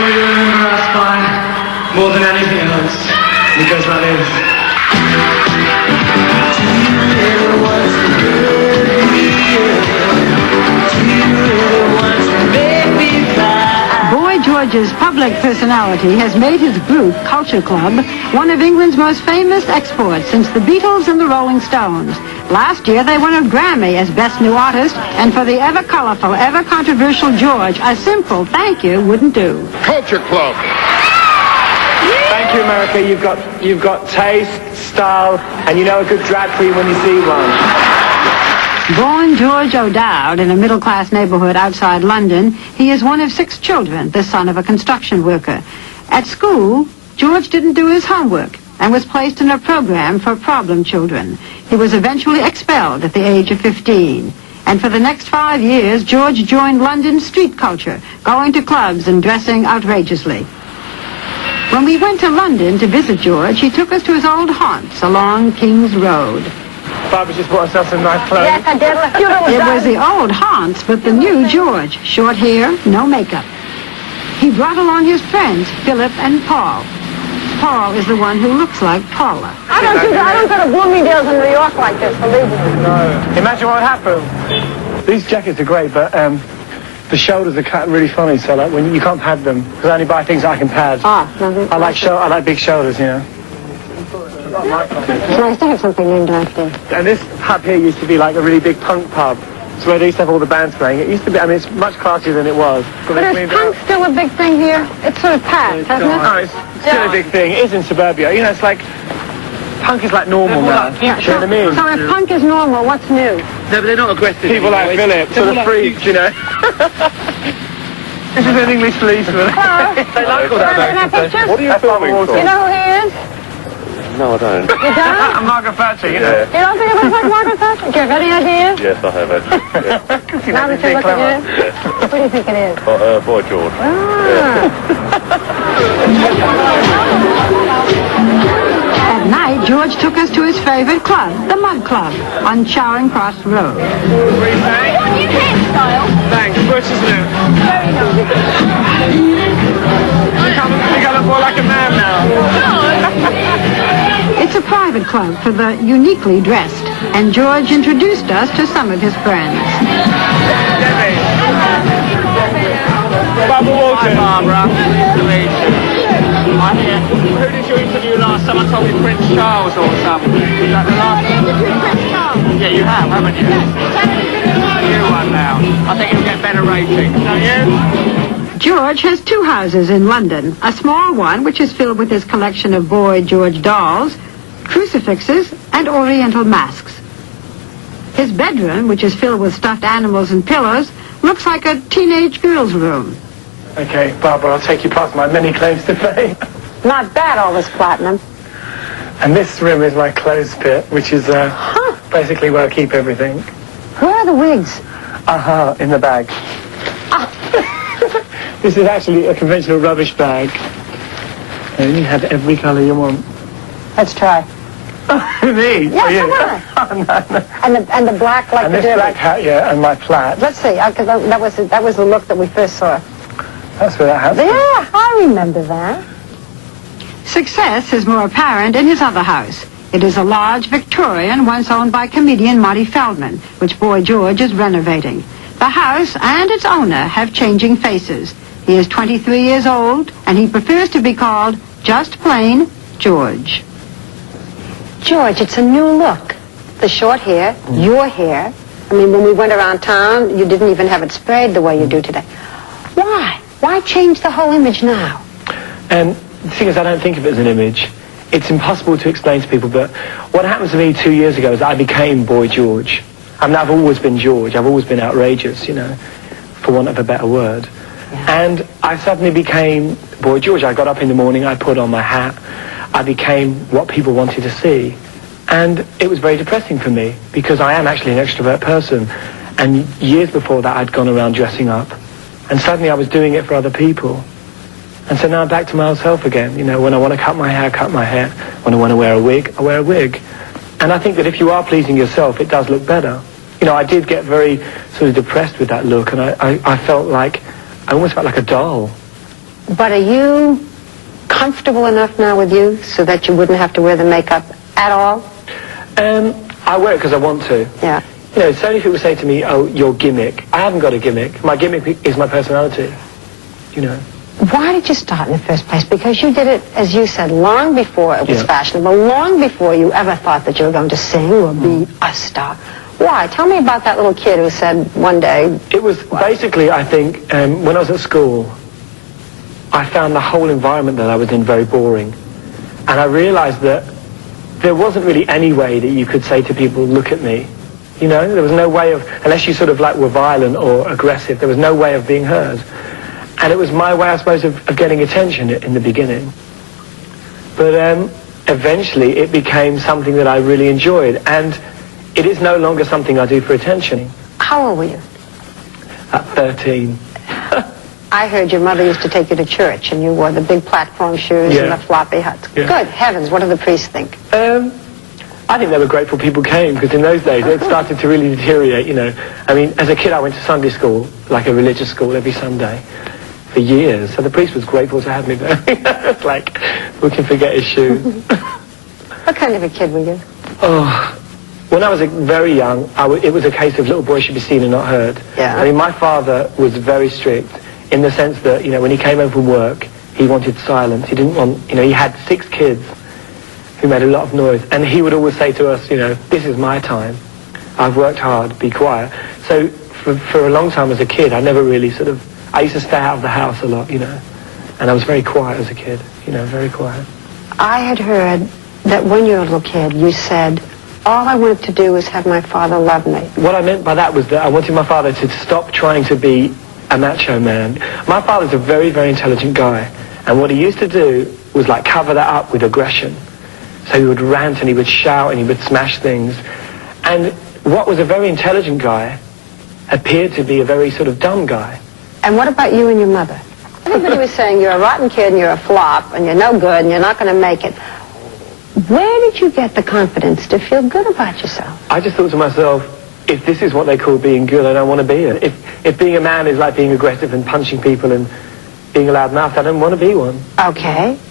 probably remember us by more than anything else. Because that is. Boy George's public personality has made his group, Culture Club, one of England's most famous exports since the Beatles and the Rolling Stones. Last year, they won a Grammy as Best New Artist, and for the ever-colorful, ever-controversial George, a simple thank you wouldn't do. Culture Club. Thank you, America. You've got taste, style, and you know a good drag queen when you see one. Born George O'Dowd in a middle-class neighborhood outside London, he is one of 6 children, the son of a construction worker. At school, George didn't do his homework and was placed in a program for problem children. He was eventually expelled at the age of 15. And for the next 5 years, George joined London street culture, going to clubs and dressing outrageously. When we went to London to visit George, he took us to his old haunts along King's Road. Barbara just bought herself some nice clothes. Yes, I did. It was the old haunts, but the new George. Short hair, no makeup. He brought along his friends, Philip and Paul. Paul is the one who looks like Paula. I don't go to Bloomingdale's in New York like this, believe me. No. Imagine what happened. These jackets are great, but the shoulders are cut really funny, so like when you can't pad them, because I only buy things I can pad. No, I like big shoulders, you know. It's nice to have something named after you. And this pub here used to be like a really big punk pub. It's where they used to have all the bands playing. It used to be, I mean, it's much classier than it was. But is punk still a big thing here? It's sort of packed, hasn't it? No, it's still a big thing. It is in suburbia. You know, it's like, punk is like normal now. Yeah, you know what I mean? So if punk is normal, what's new? No, but they're not aggressive. People like Philip, sort of freaks, you know. This is an English policeman. Hello. They like all Can I that. pictures? What are you filming for? You know who he is? No, I don't. You don't? Margaret Thatcher, you know. You don't think it looks like Margaret Thatcher? Do you have any idea? Yes, I have actually. Yeah. Now that you're looking at it? What do you think it is? Boy George. At night, George took us to his favorite club, the Mud Club, on Charing Cross Road. What are you saying? Your new hairstyle. Thanks. Bush, isn't it? Very nice. I think I look more like a man now. It's a private club for the uniquely dressed, and George introduced us to some of his friends. Debbie. Barbara Walton. Hi, Barbara. I'm here. Who did you interview last? Someone told me Prince Charles or something. Was that the last? Yeah, you have, haven't you? New one now. I think you'll get better ratings, don't you? George has 2 houses in London, a small one which is filled with his collection of Boy George dolls, crucifixes, and oriental masks. His bedroom, which is filled with stuffed animals and pillows, looks like a teenage girl's room. Okay, Barbara, I'll take you past my many claims to fame. Not bad, all this platinum. And this room is my clothes pit, which is basically where I keep everything. Where are the wigs? In the bag. This is actually a conventional rubbish bag. And you have every colour you want. Let's try. Me? Yes, come on. And the black like And the this derby. black hat, yeah, and my plaid. Let's see, because that was the look that we first saw. That's where that hat's Yeah, I remember that. Success is more apparent in his other house. It is a large Victorian once owned by comedian Monty Feldman, which Boy George is renovating. The house and its owner have changing faces. He is 23 years old, and he prefers to be called just plain George. George, it's a new look. The short hair, your hair. I mean, when we went around town, you didn't even have it sprayed the way you do today. Why? Why change the whole image now? And the thing is, I don't think of it as an image. It's impossible to explain to people, but what happened to me 2 years ago is I became Boy George. I mean, I've always been George. I've always been outrageous, you know, for want of a better word. Yeah. And I suddenly became Boy George. I got up in the morning, I put on my hat. I became what people wanted to see. And it was very depressing for me, because I am actually an extrovert person. And years before that, I'd gone around dressing up. And suddenly I was doing it for other people. And so now I'm back to my old self again. You know, when I want to cut my hair, I cut my hair. When I want to wear a wig, I wear a wig. And I think that if you are pleasing yourself, it does look better. You know, I did get very sort of depressed with that look, and I felt like, I almost felt like a doll. But are you comfortable enough now with you so that you wouldn't have to wear the makeup at all? I wear it because I want to. Yeah. You know, so many people say to me, oh, your gimmick. I haven't got a gimmick. My gimmick is my personality, you know. Why did you start in the first place? Because you did it, as you said, long before it was Yeah. fashionable, long before you ever thought that you were going to sing or be a star. Why? Tell me about that little kid who said one day... It was basically, I think, when I was at school, I found the whole environment that I was in very boring. And I realized that there wasn't really any way that you could say to people, look at me. You know, there was no way of, unless you sort of like were violent or aggressive, there was no way of being heard. And it was my way, I suppose, of getting attention in the beginning. But eventually it became something that I really enjoyed. And it is no longer something I do for attention. How old were you? At 13. I heard your mother used to take you to church and you wore the big platform shoes Yeah. and the floppy hats. Yeah. Good heavens, what do the priests think? I think they were grateful people came, because in those days it started to really deteriorate, you know. I mean, as a kid I went to Sunday school, like a religious school, every Sunday for years. So the priest was grateful to have me there. It's like, who can forget his shoes? What kind of a kid were you? Oh, when I was very young, it was a case of little boy should be seen and not heard. Yeah. I mean, my father was very strict in the sense that, you know, when he came home from work, he wanted silence. He didn't want, you know, he had 6 kids who made a lot of noise. And he would always say to us, you know, this is my time. I've worked hard, be quiet. So for a long time as a kid, I never really sort of, I used to stay out of the house a lot, you know. And I was very quiet as a kid, you know, very quiet. I had heard that when you were a little kid, you said, all I wanted to do was have my father love me. What I meant by that was that I wanted my father to stop trying to be a macho man. My father's a very, very intelligent guy. And what he used to do was like cover that up with aggression. So he would rant and he would shout and he would smash things. And what was a very intelligent guy appeared to be a very sort of dumb guy. And what about you and your mother? Everybody was saying you're a rotten kid and you're a flop and you're no good and you're not going to make it. Where did you get the confidence to feel good about yourself? I just thought to myself, if this is what they call being good, I don't want to be it. If being a man is like being aggressive and punching people and being a loud mouth, I don't want to be one. Okay.